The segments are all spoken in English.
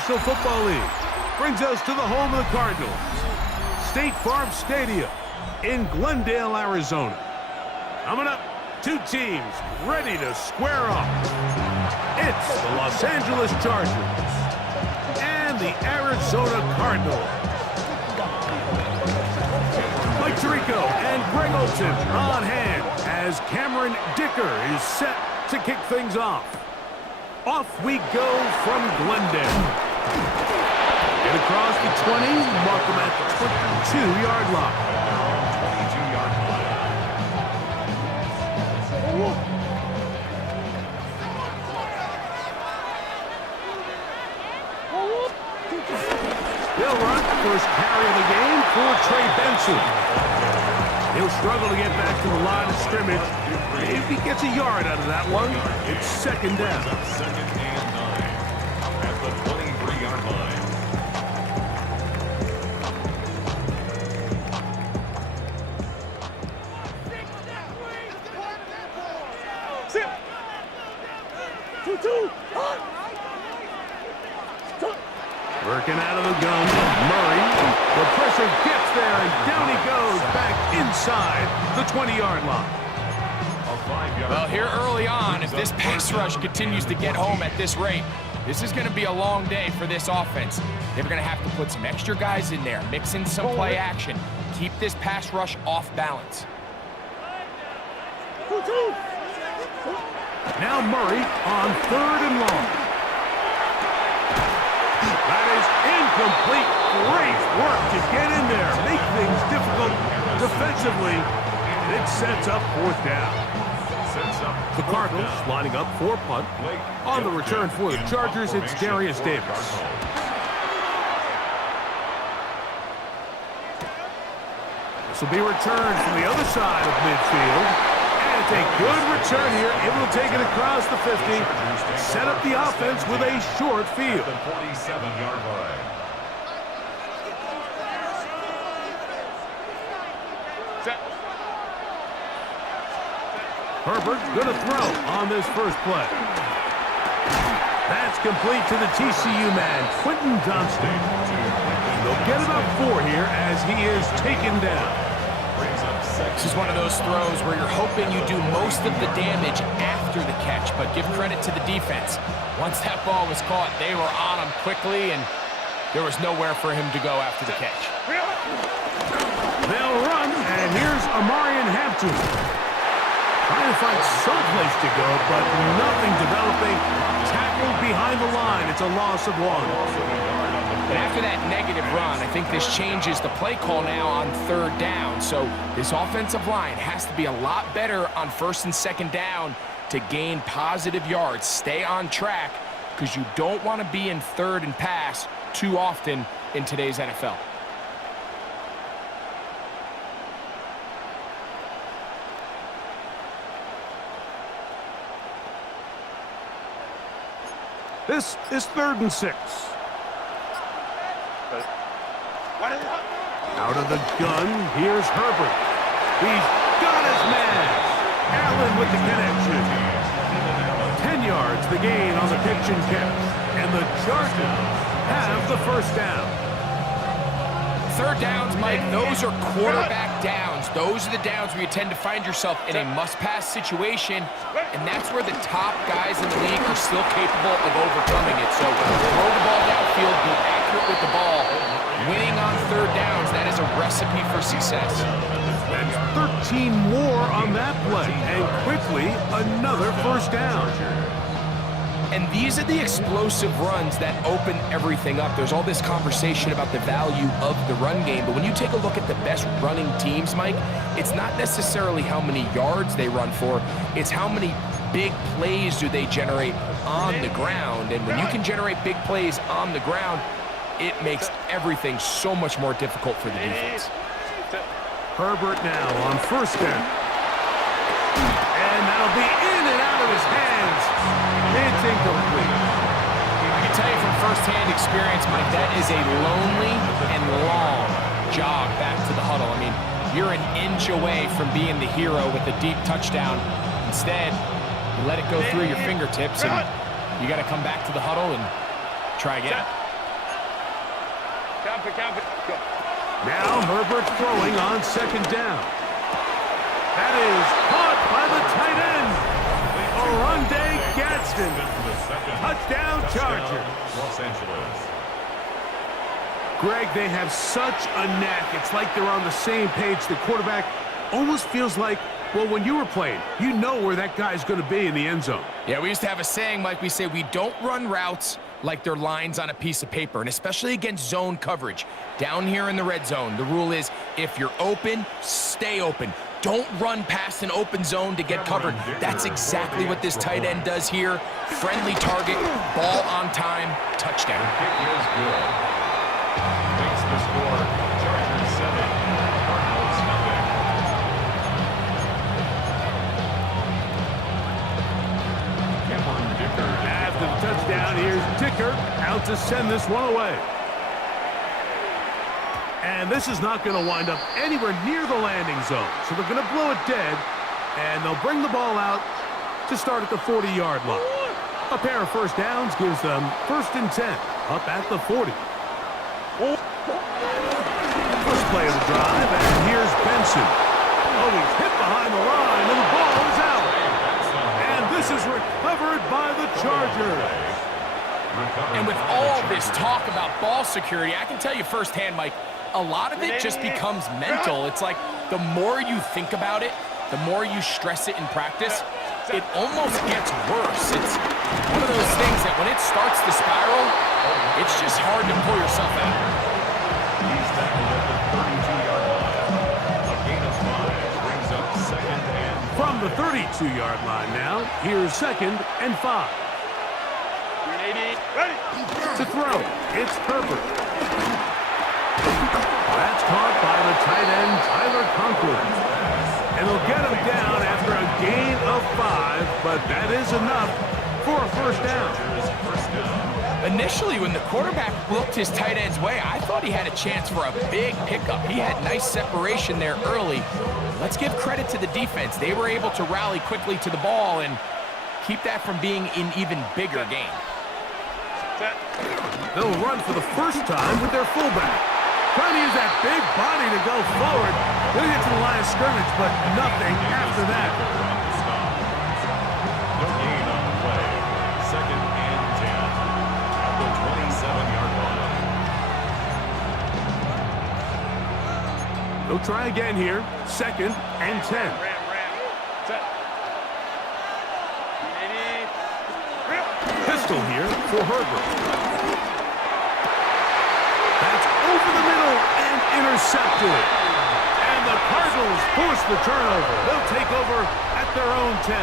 National Football League brings us to the home of the Cardinals, State Farm Stadium in Glendale, Arizona. Coming up, two teams ready to square off. It's the Los Angeles Chargers and the Arizona Cardinals. Mike Tirico and Greg Olson on hand as Cameron Dicker is set to kick things off. Off we go from Glendale. Get across the 20, mark them at the 22-yard line. 22-yard line. They'll run first carry of the game for Trey Benson. He'll struggle to get back to the line of scrimmage. If he gets a yard out of that one, it's second down. Second and 9 at the 23-yard line. Working out of the gun, Murray. The pressure gets there, and down he goes back inside the 20-yard line. Well, here early on, if this pass rush continues to get home at this rate, this is going to be a long day for this offense. They're going to have to put some extra guys in there, mix in some play action, keep this pass rush off balance. Now Murray on 3rd and long. That is incomplete. Great work to get in there, make things difficult defensively, and it sets up 4th down. The Cardinals lining up for punt. On the return for the Chargers, it's Darius Davis. This will be returned from the other side of midfield. And it's a good return here, able to take it across the 50, set up the offense with a short field. 47-yard line. Herbert going to throw on this first play. That's complete to the TCU man, Quentin Johnston. They'll get about 4 here as he is taken down. This is one of those throws where you're hoping you do most of the damage after the catch, but give credit to the defense. Once that ball was caught, they were on him quickly, and there was nowhere for him to go after the catch. They'll run, and here's Amarian Hampton. Trying to find someplace to go, but nothing developing. Tackled behind the line. It's a loss of 1. And after that negative run, I think this changes the play call now on 3rd down. So this offensive line has to be a lot better on 1st and 2nd down to gain positive yards. Stay on track because you don't want to be in 3rd and pass too often in today's NFL. This is 3rd and 6. Out of the gun, here's Herbert. He's got his man. Allen with the connection. 10 yards, the gain on the pitch and catch. And the Chargers have the first down. 3rd downs, Mike, those are quarterback downs. Those are the downs where you tend to find yourself in a must-pass situation, and that's where the top guys in the league are still capable of overcoming it. So throw the ball downfield, be accurate with the ball. Winning on 3rd downs, that is a recipe for success. That's 13 more on that play, and quickly another first down. And these are the explosive runs that open everything up. There's all this conversation about the value of the run game, but when you take a look at the best running teams, Mike, it's not necessarily how many yards they run for, it's how many big plays do they generate on the ground. And when you can generate big plays on the ground, it makes everything so much more difficult for the defense. Herbert now on 1st down. And that'll be in and out of his hands. It's incomplete. I can tell you from firsthand experience, Mike, that is a lonely and long jog back to the huddle. I mean, you're an inch away from being the hero with a deep touchdown. Instead, you let it go through your fingertips, and you got to come back to the huddle and try again. Now Herbert throwing on second down. That is caught by the tight end. Oronde Gadsden. Touchdown Chargers. Los Angeles. Greg, they have such a knack. It's like they're on the same page. The quarterback almost feels like, well, when you were playing, you know where that guy's going to be in the end zone. Yeah, we used to have a saying, Mike. We say we don't run routes like they're lines on a piece of paper, and especially against zone coverage. Down here in the red zone, the rule is if you're open, stay open. Don't run past an open zone to get covered. That's exactly what this tight end does here. Friendly target, ball on time, touchdown. The kick is good. Makes the score. Chargers 7, Cardinals nothing. Cameron Dicker. After the touchdown, here's Dicker out to send this one away. And this is not going to wind up anywhere near the landing zone. So they're going to blow it dead, and they'll bring the ball out to start at the 40-yard line. A pair of first downs gives them 1st and 10, up at the 40. First play of the drive, and here's Benson. Oh, he's hit behind the line, and the ball is out. And this is recovered by the Chargers. And with all this talk about ball security, I can tell you firsthand, Mike, a lot of it just becomes mental. It's like the more you think about it, the more you stress it in practice, it almost gets worse. It's one of those things that when it starts to spiral, it's just hard to pull yourself out. He's tackled at the 32-yard line. A gain of 5 brings up 2nd and 5. From the 32-yard line now, here's 2nd and 5. To throw, it's Herbert. That's caught by the tight end, Tyler Conklin. And they'll get him down after a gain of 5, but that is enough for a first down. Initially, when the quarterback looked his tight end's way, I thought he had a chance for a big pickup. He had nice separation there early. Let's give credit to the defense. They were able to rally quickly to the ball and keep that from being an even bigger game. They'll run for the first time with their fullback. Trying to use that big body to go forward. They'll get to the line of scrimmage, but nothing after that. No gain on the play. 2nd and 10 at the 27-yard line. They'll try again here. 2nd and 10. Pistol here for Herbert. That's over the middle and intercepted. And the Cardinals force the turnover. They'll take over at their own 10.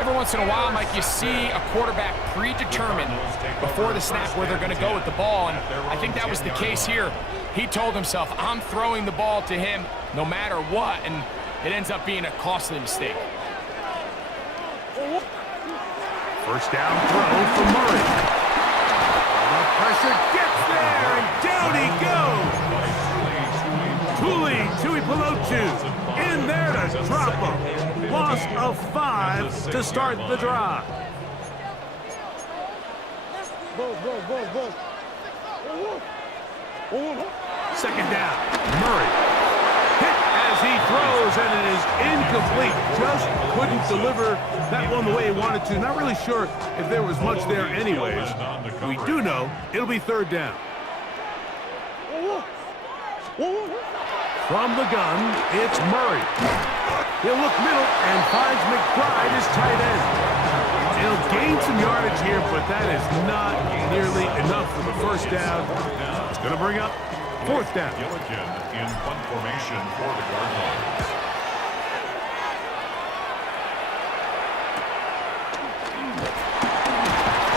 Every once in a while, Mike, you see a quarterback predetermined before the snap where they're going to go with the ball, and I think that was the case here. He told himself, I'm throwing the ball to him no matter what, and it ends up being a costly mistake. First down throw for Murray. The pressure gets there, and down he goes. Tui Pelotu in there to drop him. Loss of 5 to start the drive. Second down, Murray. Hit as he throws, and it is incomplete. Just couldn't deliver that one the way he wanted to. Not really sure if there was much there anyways. We do know it'll be 3rd down. From the gun, it's Murray. He'll look middle and finds McBride as tight end. He'll gain some yardage here, but that is not nearly enough for the first down. It's going to bring up 4th down. Gilligan in punt formation for the Cardinals.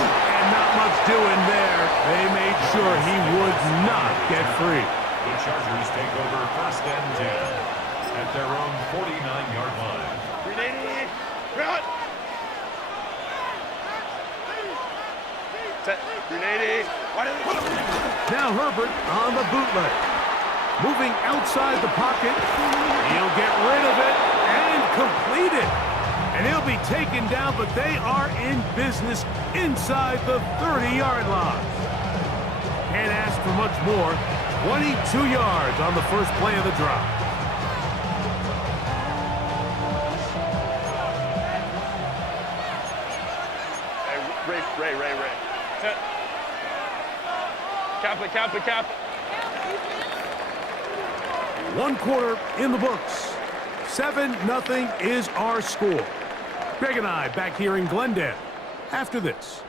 And not much doing there. They made sure he would not get free. The Chargers take over 1st and 10 at their own 49-yard line. Now Herbert on the bootleg. Moving outside the pocket. He'll get rid of it and complete it. And he'll be taken down, but they are in business inside the 30-yard line. Can't ask for much more. 22 yards on the first play of the drive. Ray. Cap it. 1 quarter in the books. 7-0 is our score. Greg and I back here in Glendale after this.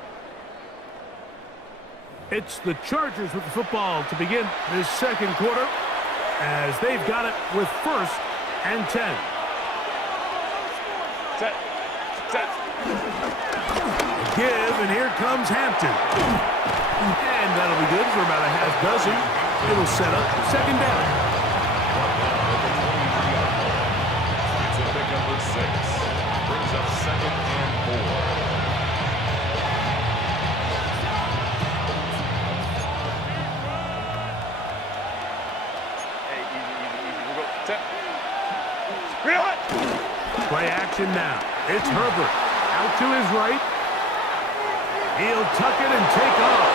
It's the Chargers with the football to begin this second quarter as they've got it with 1st and 10. Set. Give, and here comes Hampton. And that'll be good for about a half dozen. It'll set up 2nd down. It's a pickup of 6. Brings up 2nd and 4. Hey, easy. We'll go. Set. Play action now. It's Herbert. Out to his right. He'll tuck it and take off.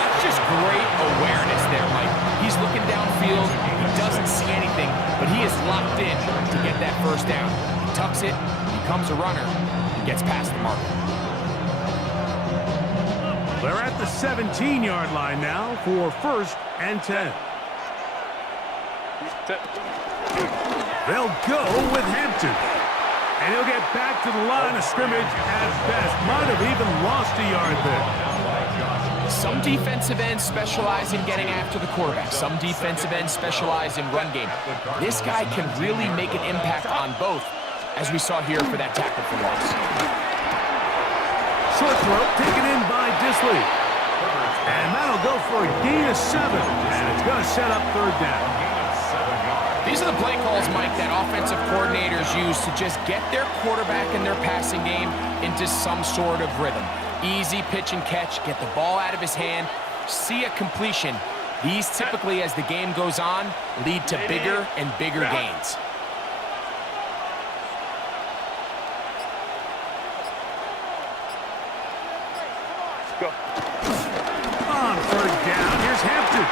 That's just great awareness there, Mike. He's looking downfield. He doesn't see anything, but he is locked in to get that 1st down. He tucks it, becomes a runner, and gets past the mark. They're at the 17-yard line now for 1st and 10. Set. They'll go with Hampton. And he'll get back to the line of scrimmage at best. Might have even lost a yard there. Some defensive ends specialize in getting after the quarterback. Some defensive ends specialize in run game. This guy can really make an impact on both, as we saw here for that tackle for loss. Short throw taken in by Disley. And that'll go for a gain of 7. And it's going to set up 3rd down. These are the play calls, Mike, that offensive coordinators use to just get their quarterback and their passing game into some sort of rhythm. Easy pitch and catch, get the ball out of his hand, see a completion. These typically, as the game goes on, lead to bigger and bigger gains. Go. On 3rd down, here's Hampton.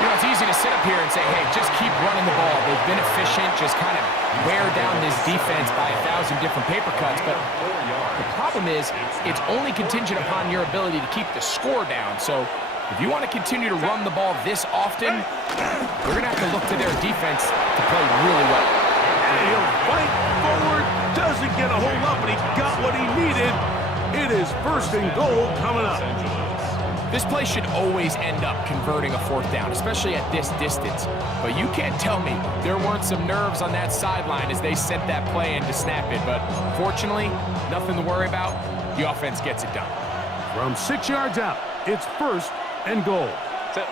You know, it's easy to sit up here and say, hey, just keep running the ball. They've been efficient, just kind of wear down this defense by 1,000 different paper cuts. But the problem is, it's only contingent upon your ability to keep the score down. So if you want to continue to run the ball this often, you're going to have to look to their defense to play really well. And he'll fight forward, doesn't get a hold up, but he got what he needed. It is 1st and goal coming up. This play should always end up converting a 4th down, especially at this distance. But you can't tell me there weren't some nerves on that sideline as they sent that play in to snap it. But fortunately, nothing to worry about. The offense gets it done. From 6 yards out, it's 1st and goal. Set.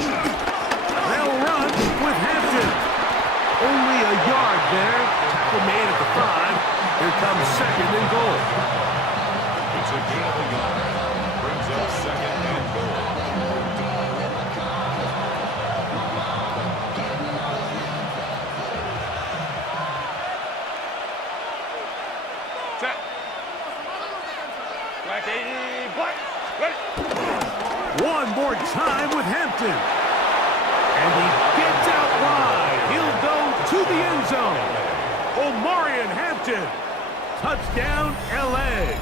They'll run with Hampton. Only a yard there. Tackle made at the 5. Here comes 2nd and goal. It's a gain of a yard. Brings up 2nd and goal. Set. Black. Ready. One more time with Hampton. And he gets out wide. He'll go to the end zone. Omarion Hampton. Touchdown, L.A.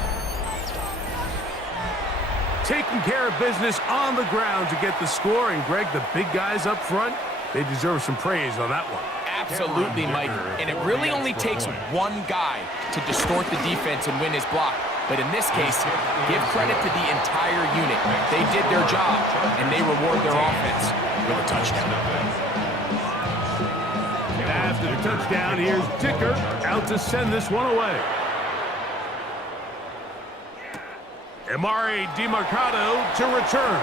Taking care of business on the ground to get the score. And, Greg, the big guys up front, they deserve some praise on that one. Absolutely, Mike. And it really only takes one guy to distort the defense and win his block. But in this case, give credit to the entire unit. They did their job, and they reward their offense with a touchdown. After the touchdown, here's Dicker out to send this one away. Emari DeMarcado to return.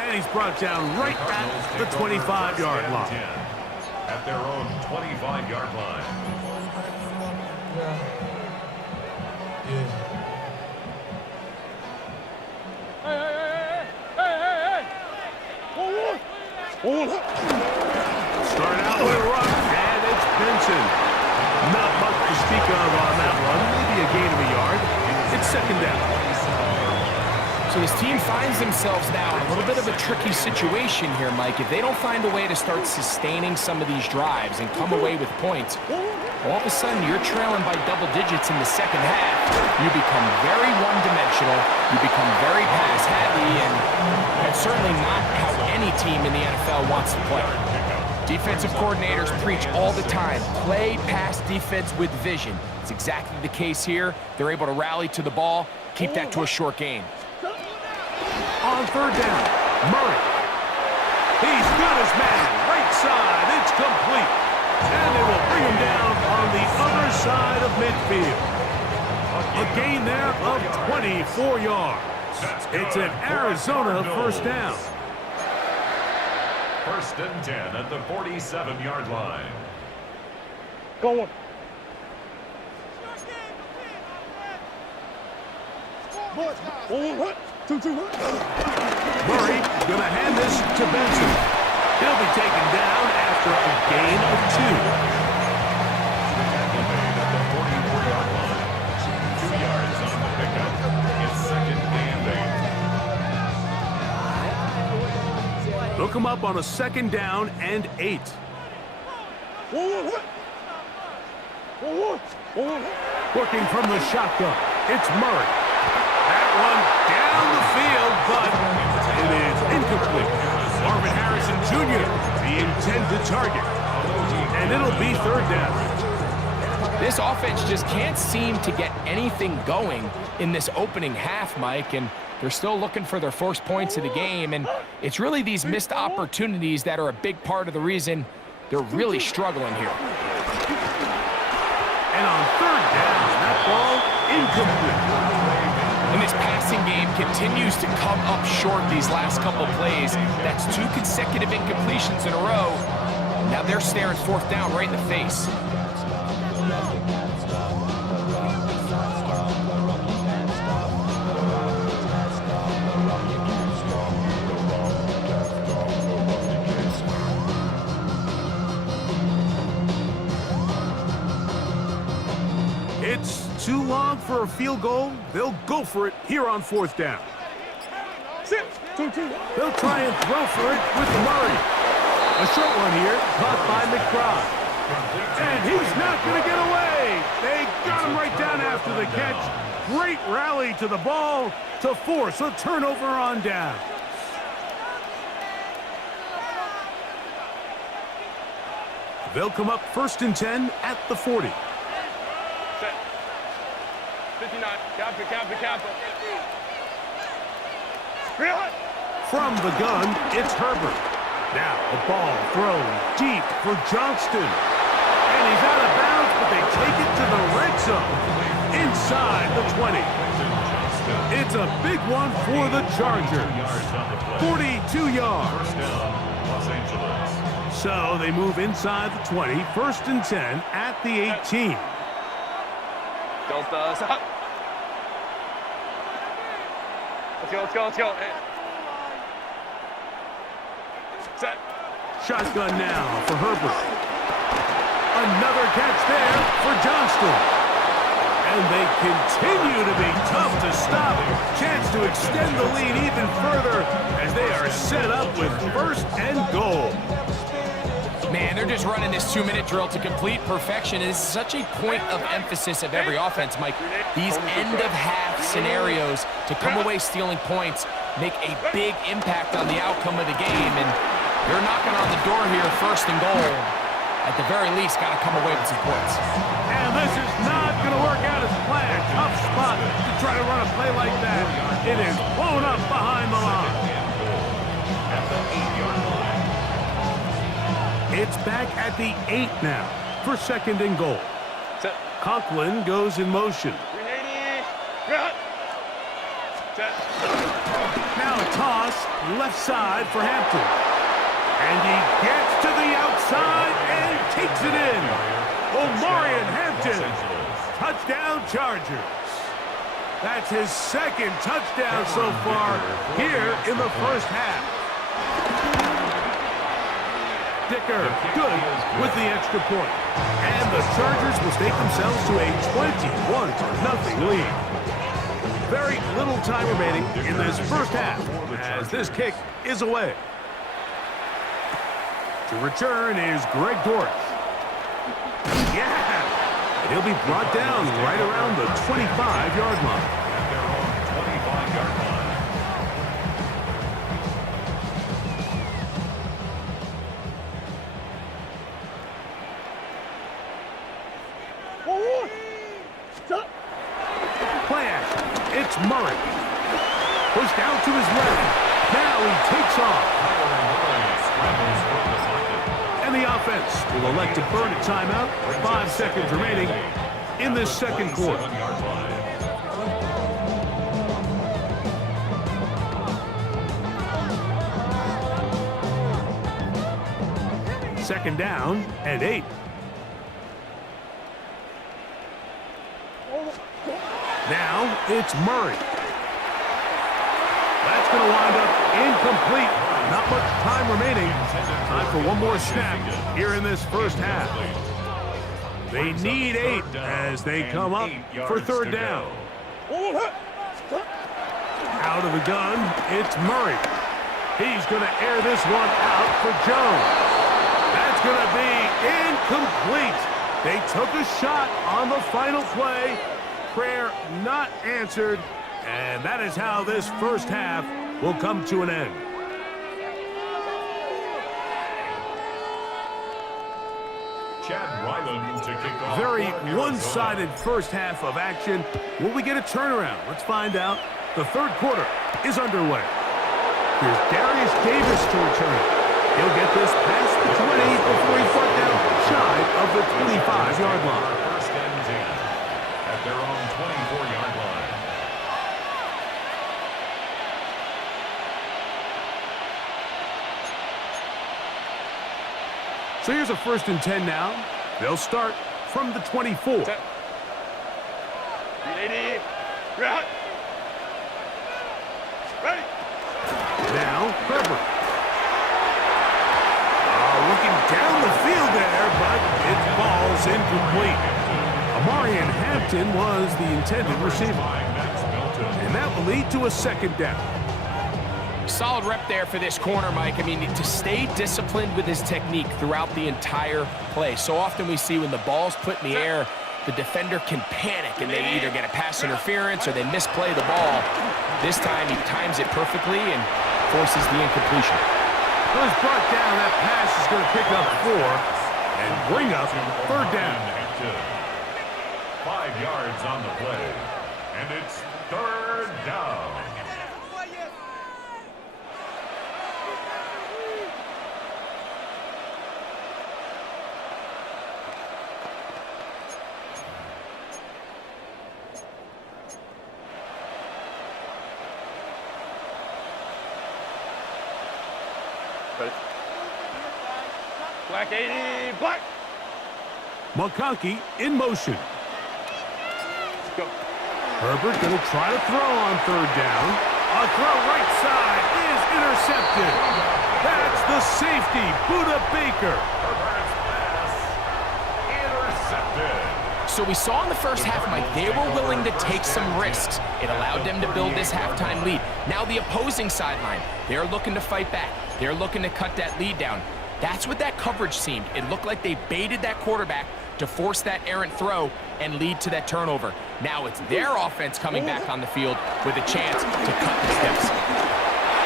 And he's brought down right at the 25-yard line. At their own 25-yard line. Start out with a run, and it's Benson. Not much to speak of on that one. Maybe a gain of a yard. It's 2nd down. So this team finds themselves now in a little bit of a tricky situation here, Mike. If they don't find a way to start sustaining some of these drives and come away with points, all of a sudden you're trailing by double digits in the second half. You become very one-dimensional, you become very pass-heavy, and that's certainly not how any team in the NFL wants to play. Defensive coordinators preach all the time, play pass defense with vision. It's exactly the case here. They're able to rally to the ball, keep that to a short game. On third down, Murray. He's got his man, right side, it's complete. And they will bring him down on the other side of midfield. A gain there of 24 yards. It's an Arizona first down. First and 10 at the 47-yard line. Go on. What? 2-2. Murray gonna hand this to Benson. He'll be taken down after a gain of 2. Tackle made at the 44-yard line. 2 yards on the pickup. It's second and 8. Look him up on a second down and 8. Working from the shotgun, it's Murray. That one down the field, but it is incomplete. Marvin Harrison Jr., the intended target. And it'll be third down. This offense just can't seem to get anything going in this opening half, Mike, and they're still looking for their first points of the game, and it's really these missed opportunities that are a big part of the reason they're really struggling here. And on third down, that ball incomplete. And this passing game continues to come up short these last couple plays. That's 2 consecutive incompletions in a row. Now they're staring fourth down right in the face. It's too long for a field goal. They'll go for it here on fourth down. They'll try and throw for it with Murray. A short one here, caught by McBride. And he's not going to get away. They got him right down after the catch. Great rally to the ball to force a turnover on down. They'll come up first and 10 at the 40. Set. 59. Captain. From the gun, it's Herbert. Now a ball thrown deep for Johnston. And he's out of bounds, but they take it to the red zone. Inside the 20. It's a big one for the Chargers. 42 yards. So they move inside the 20. First and 10 at the 18. Stop. Let's go. Set. Shotgun now for Herbert. Another catch there for Johnston. And they continue to be tough to stop. Chance to extend the lead even further as they are set up with first and goal. Man, they're just running this 2-minute drill to complete perfection. It's such a point of emphasis of every offense, Mike. These end-of-half scenarios to come away stealing points make a big impact on the outcome of the game, and they're knocking on the door here, first and goal. At the very least, got to come away with some points. And this is not going to work out as planned. Tough spot to try to run a play like that. It is blown up behind the line. It's back at the 8 now for second and goal. Set. Conklin goes in motion. 380. Set. Now a toss left side for Hampton. And he gets to the outside and takes it in. Omarion Hampton. Touchdown Chargers. That's his second touchdown so far here in the first half. Dicker, good with the extra point. And the Chargers will stake themselves to a 21-0 lead. very little time remaining in this first half as this kick is away. To return is Greg Dortch. Yeah! He'll be brought down right around the 25-yard line. At their own 25-yard line. Play action. It's Murray. Pushed out to his left. Now he takes off. And the offense will elect to burn a timeout. 5 seconds remaining in this second quarter. Second down and 8. Now it's Murray. That's going to wind up incomplete. Not much time remaining. Time for one more snap here in this first half. They need 8 as they come up for third down. Out of the gun, it's Murray. He's going to air this one out for Jones. That's going to be incomplete. They took a shot on the final play. Prayer not answered. And that is how this first half will come to an end. Very one-sided first half of action. Will we get a turnaround? Let's find out. The third quarter is underway. Here's Darius Davis to return. He'll get this past the 20 before he's brought down shy of the 25-yard line. First and 10 at their own 24-yard line. So here's a 1st and 10 now. They'll start from the 24. 380. Route. Ready. Now, Herbert. Looking down the field there, but it falls incomplete. Amarian Hampton was the intended receiver. And that will lead to a second down. Solid rep there for this corner, Mike. I mean, to stay disciplined with his technique throughout the entire play. So often we see when the ball's put in the air, the defender can panic and they either get a pass interference or they misplay the ball. This time he times it perfectly and forces the incompletion. Well, it's brought down. That pass is going to pick up 4 and bring up third down. 5 yards on the play, and it's third down. Black 80. Black. McConkey in motion. Let's go. Herbert going to try to throw on third down. A throw right side is intercepted. That's the safety, Budda Baker. Herbert's pass intercepted. So we saw in the first half, Mike, they were willing to take some risks. It allowed them to build this halftime lead. Now the opposing sideline, they're looking to fight back. They're looking to cut that lead down. That's what that coverage seemed. It looked like they baited that quarterback to force that errant throw and lead to that turnover. Now it's their offense coming back on the field with a chance to cut the steps.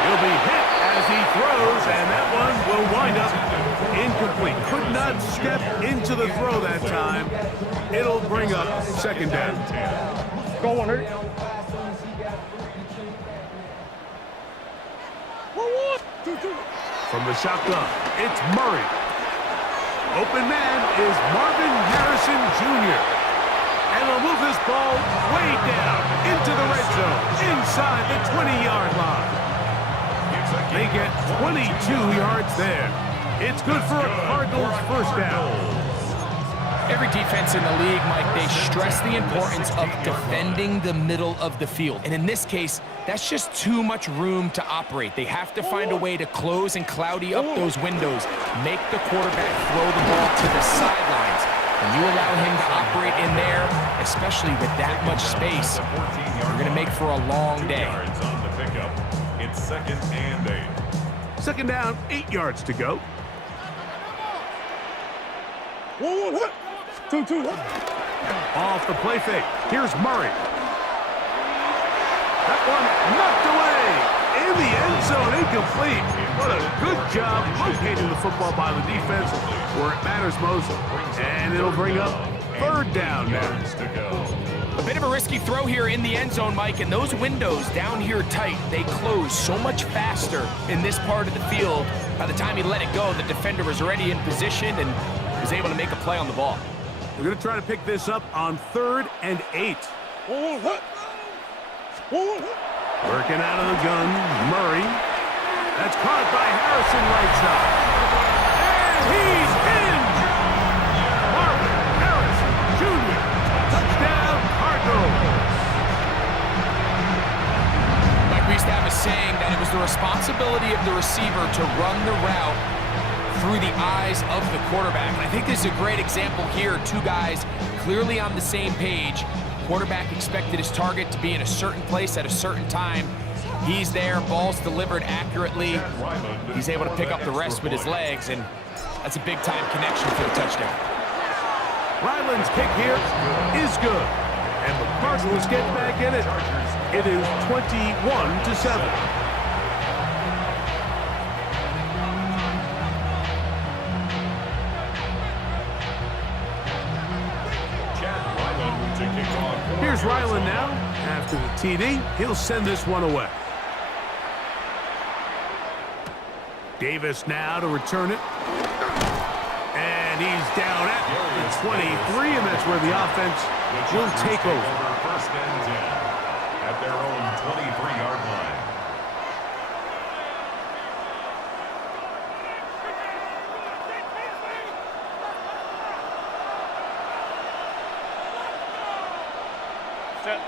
He'll be hit as he throws, and that one will wind up incomplete. Could not step into the throw that time. It'll bring up second down. Go, Warner. From the shotgun, it's Murray. Open man is Marvin Harrison Jr. And they'll move this ball way down into the red zone, inside the 20-yard line. They get 22 yards there. It's good for a Cardinals first down. Every defense in the league, Mike, they stress the importance of defending the middle of the field. And in this case, that's just too much room to operate. They have to find a way to close and cloudy up those windows, make the quarterback throw the ball to the sidelines. And you allow him to operate in there, especially with that much space. You're going to make for a long day. Yards on the pickup. It's 2nd and 8. Second down, 8 yards to go. 2-2. Off the play fake. Here's Murray. That one knocked away. In the end zone, incomplete. What a good job locating the football by the defense where it matters most. And it'll bring up 3rd down now. A bit of a risky throw here in the end zone, Mike, and those windows down here tight, they close so much faster in this part of the field. By the time he let it go, the defender was already in position and was able to make a play on the ball. They're going to try to pick this up on 3rd and 8. Working out of the gun, Murray. That's caught by Harrison right side. And he's in! Marvin Harrison Jr. Touchdown, Cardinals. Like we used to have a saying that it was the responsibility of the receiver to run the route through the eyes of the quarterback. And I think this is a great example here. 2 guys clearly on the same page. Quarterback expected his target to be in a certain place at a certain time. He's there, ball's delivered accurately. He's able to pick up the rest with his legs, and that's a big-time connection for the touchdown. Ryland's kick here is good. And the Cardinals get back in it. It is 21-7. Here's Ryland now. After the TD, he'll send this one away. Davis now to return it. And he's down at the 23, and that's where the offense will take over. 1st and 10 at their own 23-yard line. Set.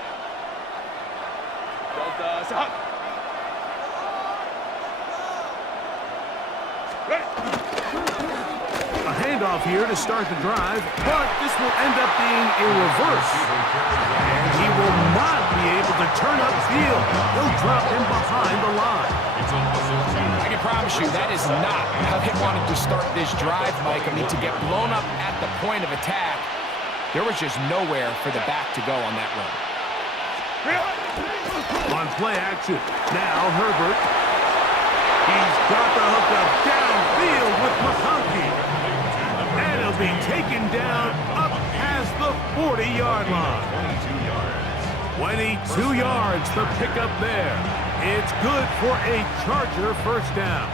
Delta set. Ready. A handoff here to start the drive, but this will end up being a reverse. And he will not be able to turn upfield. He'll drop him behind the line. I can promise you that is not how they wanted to start this drive, Mike. I mean, to get blown up at the point of attack, there was just nowhere for the back to go on that run. On play action, now Herbert. He's got the hook up downfield with McConkey. And he'll be taken down up past the 40-yard line. 22 yards the pickup there. It's good for a Charger 1st down.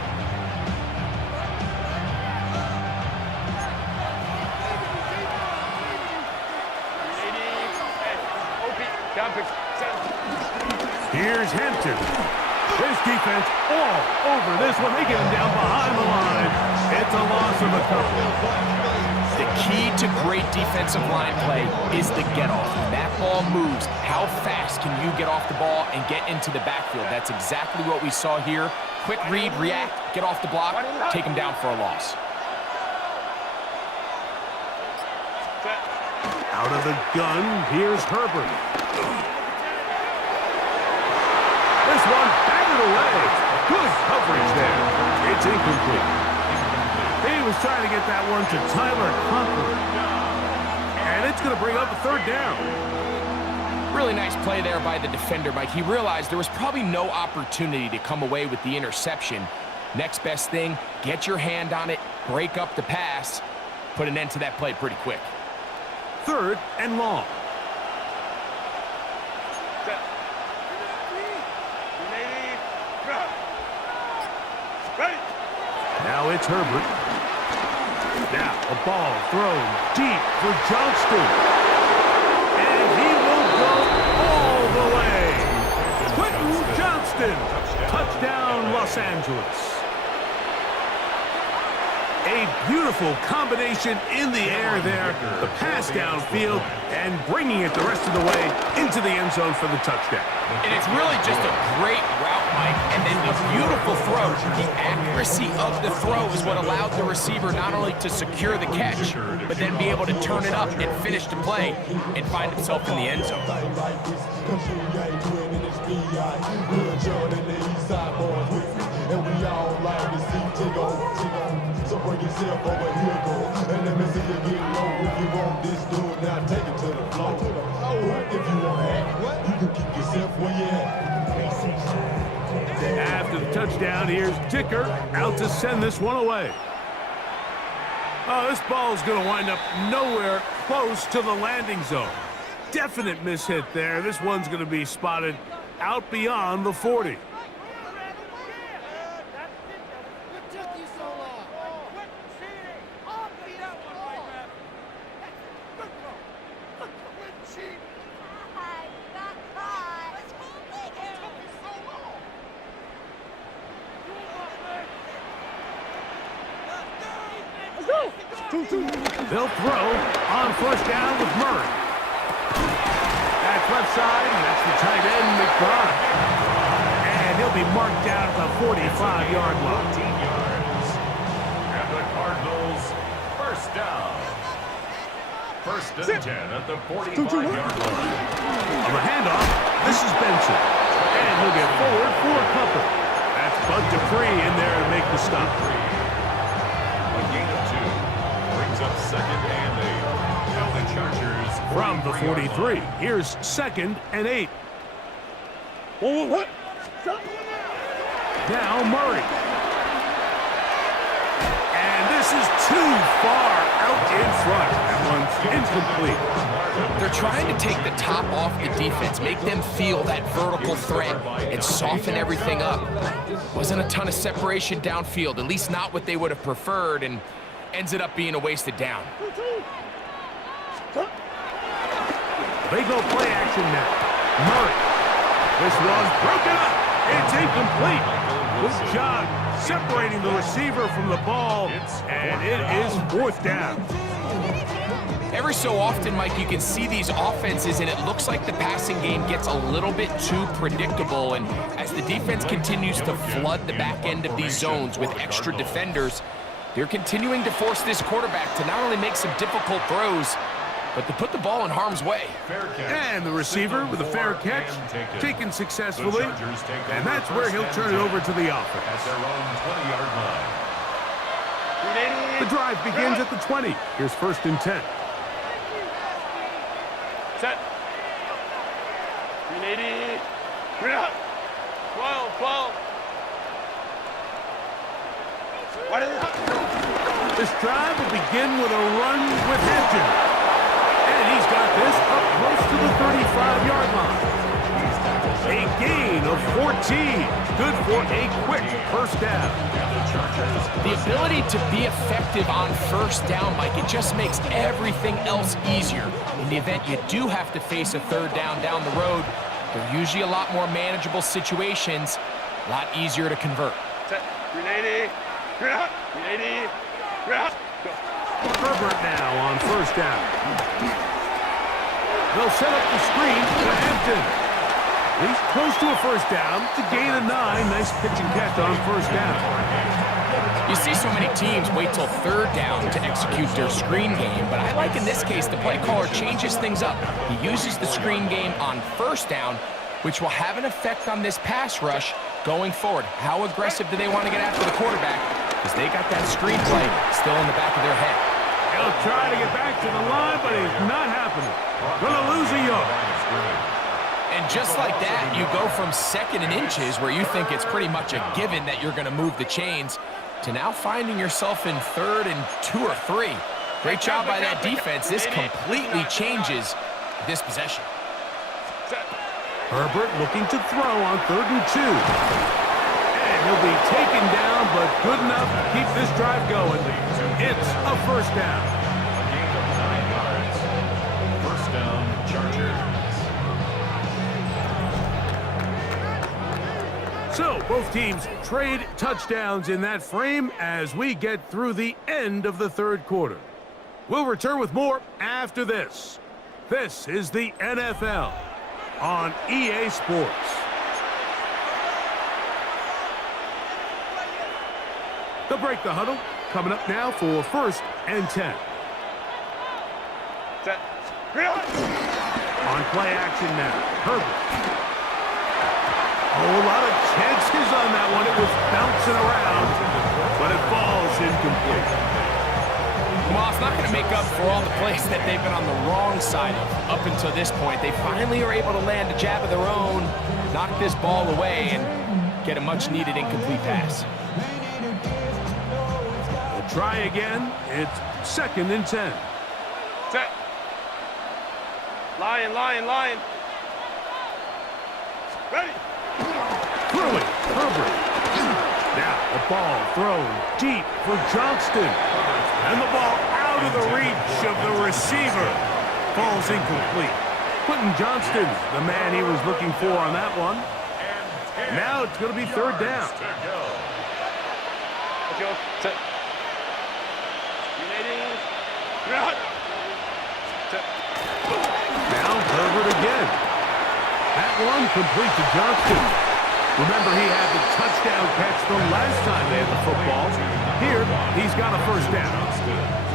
Here's Hampton. This defense all over this one. They get him down behind the line. It's a loss of a couple. The key to great defensive line play is the get-off. When that ball moves, how fast can you get off the ball and get into the backfield? That's exactly what we saw here. Quick read, react, get off the block, take him down for a loss. Out of the gun, here's Herbert. This one batted away. Good coverage there. It's incomplete. He was trying to get that one to Tyler Conklin. And it's going to bring up a 3rd down. Really nice play there by the defender, Mike. He realized there was probably no opportunity to come away with the interception. Next best thing, get your hand on it, break up the pass, put an end to that play pretty quick. 3rd and long. Now it's Herbert. Now a ball thrown deep for Johnston. And he will go all the way. Quentin Johnston. Touchdown, Los Angeles. A A beautiful combination in the air there, the pass downfield, and bringing it the rest of the way into the end zone for the touchdown. And it's really just a great route, Mike, and then a beautiful throw. The accuracy of the throw is what allowed the receiver not only to secure the catch, but then be able to turn it up and finish the play and find himself in the end zone. So bring yourself over here, go. And let me see you get low. If you want this, do it now. Take it to the floor. If you want that, you can keep yourself where you at. After the touchdown, here's Dicker out to send this one away. Oh, this ball is going to wind up nowhere close to the landing zone. Definite mishit there. This one's going to be spotted out beyond the 40. They'll throw on first down with Murray. That's left side, and that's the tight end, McBride. And he'll be marked down at the 45-yard line. 14 yards. And the Cardinals, first down. First and 10 at the 45-yard line. On the handoff, this is Benson. And he'll get forward for a couple. That's Bud Dupree in there to make the stop. A gain of 2. Brings up second and 8. Now the Chargers From the 43, here's second and 8. Now Murray. And this is too far out in front. That one's incomplete. They're trying to take the top off the defense, make them feel that vertical threat, and soften everything up. Wasn't a ton of separation downfield, at least not what they would have preferred, and ends it up being a wasted down. They go play action now. Murray. This one's broken up. It's incomplete. Good job separating the receiver from the ball, and it is fourth down. Every so often, Mike, you can see these offenses, and it looks like the passing game gets a little bit too predictable. And as the defense continues to flood the back end of these zones with extra defenders, they're continuing to force this quarterback to not only make some difficult throws, but to put the ball in harm's way. And the receiver with a fair catch, taken successfully, and that's where he'll turn it over to the offense. at their own 20-yard line. The drive begins at the 20. Here's first and 10. Set. 380. Bring it up. 12, 12. What is it? This drive will begin with a run with Hampton. And he's got this up close to the 35-yard line. A gain of 14. Good for a quick first down. The ability to be effective on first down, Mike, it just makes everything else easier. In the event you do have to face a third down the road, they're usually a lot more manageable situations, a lot easier to convert. Set. 380. Bring it up. 380. Bring it up. Go. Herbert now on first down. They'll set up the screen to Hampton. He's close to a first down. It's a gain of 9. Nice pitch and catch on first down. You see so many teams wait till third down to execute their screen game, but I like in this case the play caller changes things up. He uses the screen game on first down, which will have an effect on this pass rush going forward. How aggressive do they want to get after the quarterback? Because they got that screen play still in the back of their head. He'll try to get back to the line, but it's not happening. Gonna lose a yard. And just like that, you go from second and inches, where you think it's pretty much a given that you're going to move the chains, to now finding yourself in third and 2 or 3. Great job by that defense. This completely changes this possession. Herbert looking to throw on third and 2. And he'll be taken down, but good enough to keep this drive going. It's a first down. A gain of 9 yards. First down, Chargers. So, both teams trade touchdowns in that frame as we get through the end of the third quarter. We'll return with more after this. This is the NFL on EA Sports. They'll break the huddle. Coming up now for 1st and 10. Set. On play action now, Herbert. Oh, a lot of chances on that one. It was bouncing around, but it falls incomplete. Well, it's not going to make up for all the plays that they've been on the wrong side of up until this point. They finally are able to land a jab of their own, knock this ball away, and get a much-needed incomplete pass. We'll try again. It's 2nd and 10. Set. Lion. Ready. Throwing, Herbert. Now a ball thrown deep for Johnston. And the ball out of the reach of the receiver. Falls incomplete. Quentin Johnston, the man he was looking for on that one. Now it's going to be 3rd down. Let's go. Set. Run. Set. Now Herbert again. That one complete to Johnston. Remember, he had the touchdown catch the last time they had the football. Here, he's got a 1st down.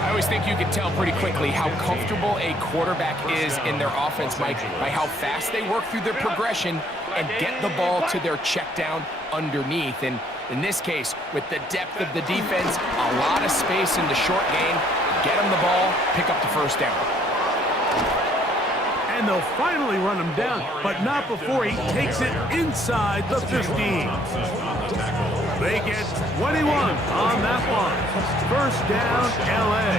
I always think you can tell pretty quickly how comfortable a quarterback is in their offense, Mike, by how fast they work through their progression and get the ball to their check down underneath. And in this case, with the depth of the defense, a lot of space in the short game, get him the ball, pick up the 1st down. And they'll finally run him down, but not before he takes it inside the 15. They get 21 on that one. 1st down, LA.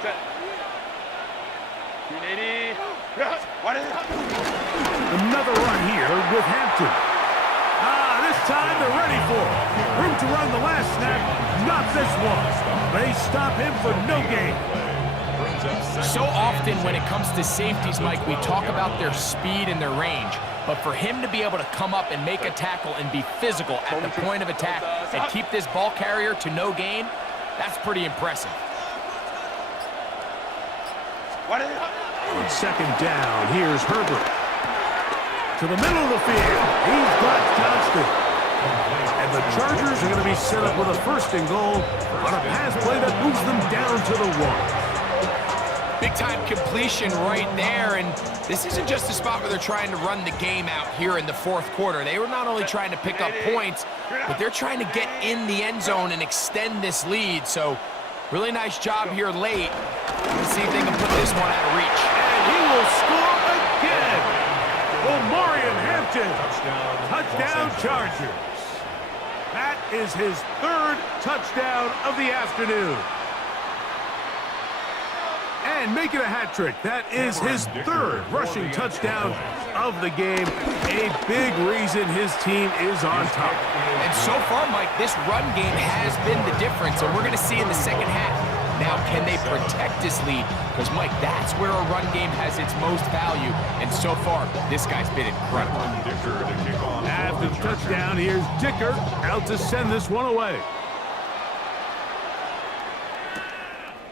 Set. 380. What is it? Another run here with Hampton. This time they're ready for it. Room to run the last snap, not this one. They stop him for no gain. So often when it comes to safeties, Mike, we talk about their speed and their range. But for him to be able to come up and make a tackle and be physical at the point of attack and keep this ball carrier to no gain, that's pretty impressive. What is it? On 2nd down, here's Herbert. To the middle of the field, he's got Johnston. And the Chargers are going to be set up with a 1st and goal on a pass play that moves them down to the 1. Big-time completion right there, and this isn't just a spot where they're trying to run the game out here in the 4th quarter. They were not only trying to pick up points, but they're trying to get in the end zone and extend this lead. So, really nice job here late. Let's see if they can put this one out of reach. And he will score again. Omarion Hampton. Touchdown Chargers. That is his 3rd touchdown of the afternoon. And making a hat trick. That is his 3rd rushing touchdown of the game. A big reason his team is on top. And so far, Mike, this run game has been the difference, and we're going to see in the 2nd half. Now, can they protect this lead? Because, Mike, that's where a run game has its most value. And so far, this guy's been incredible. After the touchdown, here's Dicker out to send this one away.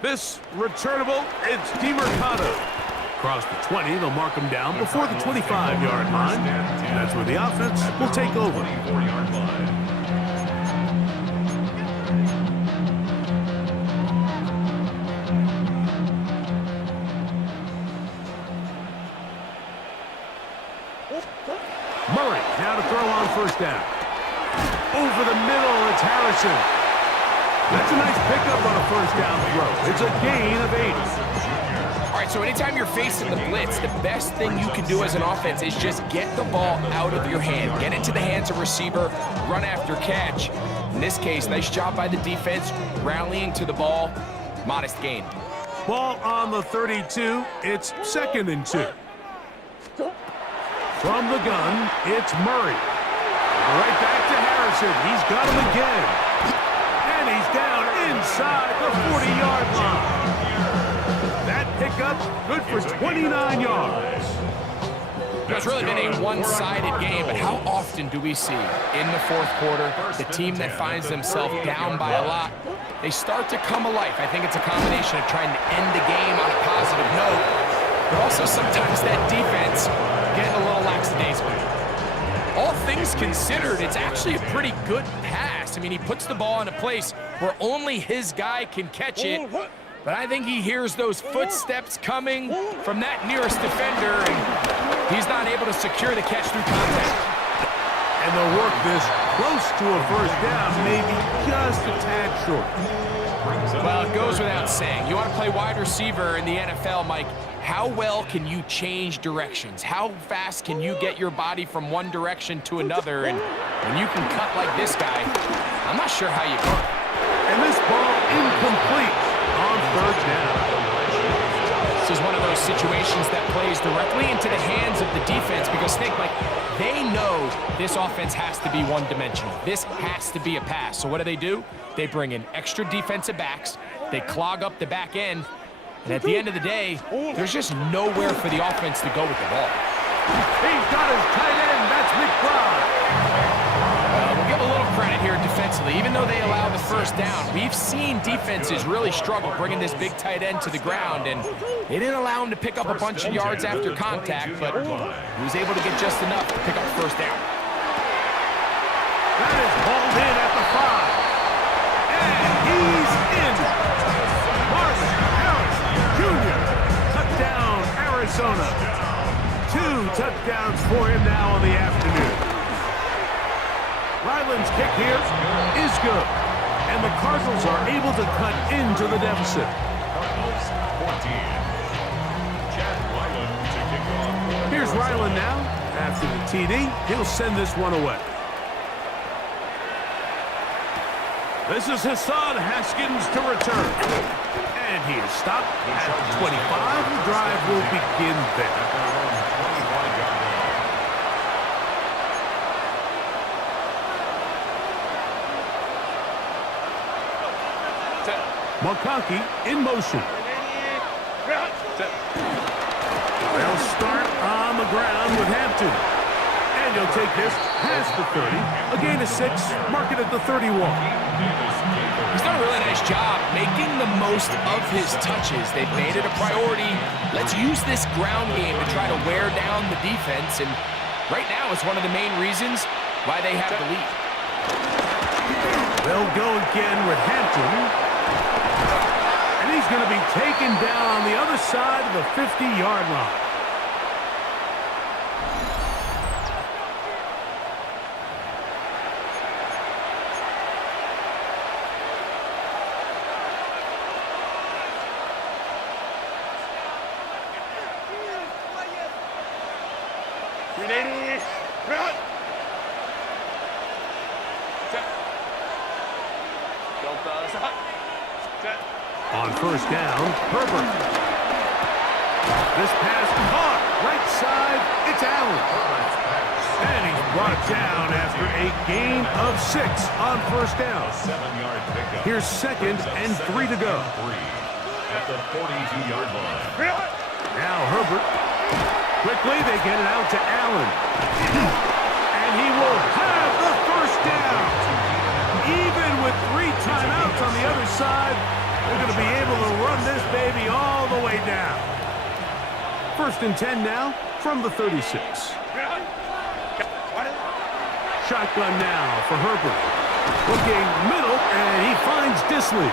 This returnable, it's DeMercado. Across the 20, they'll mark him down before the 25-yard line. That's where the offense will take over. Murray now to throw on 1st down. Over the middle, it's Harrison. That's a nice pickup on a 1st down throw. It's a gain of 8. All right, so anytime you're facing the blitz, the best thing you can do as an offense is just get the ball out of your hand. Get into the hands of receiver, run after catch. In this case, nice job by the defense, rallying to the ball. Modest gain. Ball on the 32. It's 2nd and 2. From the gun, it's Murray. Right back to Harrison. He's got him again. And he's down inside the 40-yard line. That pickup good for 29 yards. It's really been a one-sided game, but how often do we see in the fourth quarter the team that finds themselves down by a lot, they start to come alive? I think it's a combination of trying to end the game on a positive note, but also sometimes that defense getting a little lackadaisical. All things considered, it's actually a pretty good pass. I mean, he puts the ball in a place where only his guy can catch it, but I think he hears those footsteps coming from that nearest defender, and he's not able to secure the catch through contact. And they'll work this close to a first down, maybe just a tad short. Well, it goes without saying. You want to play wide receiver in the NFL, Mike, how well can you change directions? How fast can you get your body from one direction to another? And when you can cut like this guy, I'm not sure how you go. And this ball incomplete on third down. This is one of those situations that plays directly into the hands of the defense, because think, like, they know this offense has to be one-dimensional. This has to be a pass. So what do? They bring in extra defensive backs. They clog up the back end. And at the end of the day, there's just nowhere for the offense to go with the ball. He's got his tight end. That's McBride. We'll give a little credit here defensively. Even though they allow the first down, we've seen defenses really struggle bringing this big tight end to the ground, and they didn't allow him to pick up a bunch of yards after contact, but he was able to get just enough to pick up the first down. That is hauled in at the 5. And he's in. Mark Harris Jr. Touchdown, Arizona. 2 touchdowns for him now on the afternoon. Ryland's kick here is good, and the Cardinals are able to cut into the deficit. Cardinals 14. Chad Ryland to kick off. Here's Ryland now. After the TD, he'll send this one away. This is Hassan Haskins to return. And he is stopped at 25. The drive will begin there. McConkey in motion. They'll start on the ground with Hampton. And he'll take this past the 30. A gain of 6. Mark it at the 31. He's done a really nice job making the most of his touches. They've made it a priority. Let's use this ground game to try to wear down the defense. And right now it's one of the main reasons why they have the lead. They'll go again with Hampton. And he's going to be taken down on the other side of the 50-yard line. On first down, Herbert. This pass caught right side. It's Allen. And he's brought down after a gain of 6 on first down. 7-yard pickup. Here's 2nd and 3 to go. At the 42-yard line. Now Herbert. Quickly they get it out to Allen. And he will have the first down. Even with 3 timeouts on the other side, they're going to be able to run this baby all the way down. 1st and 10 now from the 36. Shotgun now for Herbert. Looking middle, and he finds Disley.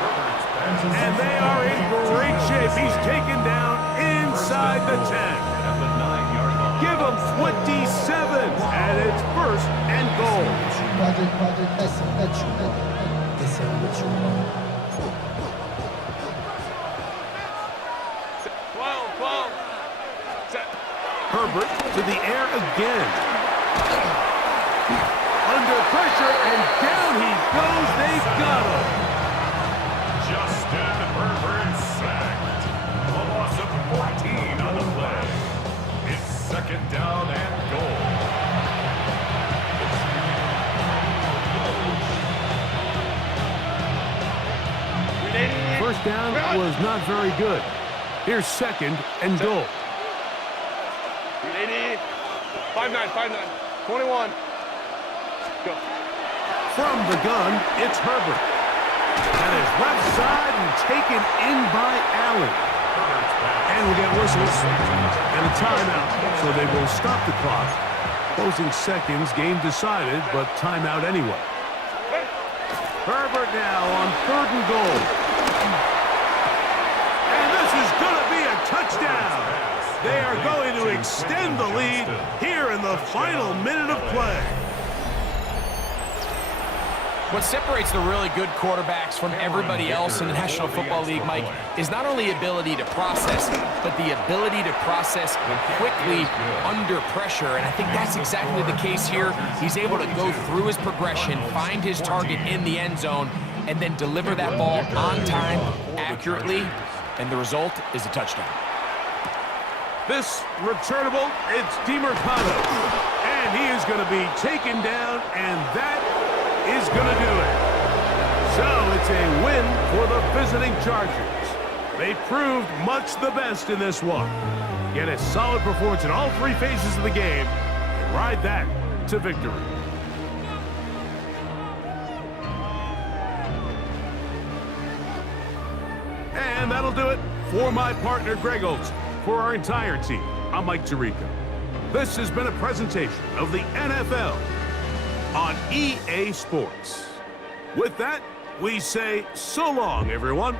And they are in great shape. He's taken down inside the 10. At the 9-yard line. Give him 27, and it's 1st and goal. Herbert to the air again. Under pressure, and down he goes. They've got him. Justin Herbert sacked. A loss of 14 on the play. It's 2nd down and goal. First down was not very good. Here's 2nd and goal. 5-9, 5-9. 21. Go. From the gun, it's Herbert. And his left side and taken in by Allen. And we'll get whistles and a timeout, so they will stop the clock. Closing seconds, game decided, but timeout anyway. Herbert now on 3rd and goal. And this is going to be a touchdown. They are going to extend the lead here in the final minute of play. What separates the really good quarterbacks from everybody else in the National Football League, Mike, is not only ability to process, but the ability to process quickly under pressure. And I think that's exactly the case here. He's able to go through his progression, find his target in the end zone, and then deliver that ball on time, accurately, and the result is a touchdown. This returnable, it's DiMercado. And he is going to be taken down, and that is going to do it. So it's a win for the visiting Chargers. They proved much the best in this one. Get a solid performance in all 3 phases of the game and ride that to victory. And that'll do it for my partner, Greg Olson. For our entire team, I'm Mike Tirico. This has been a presentation of the NFL on EA Sports. With that, we say so long, everyone.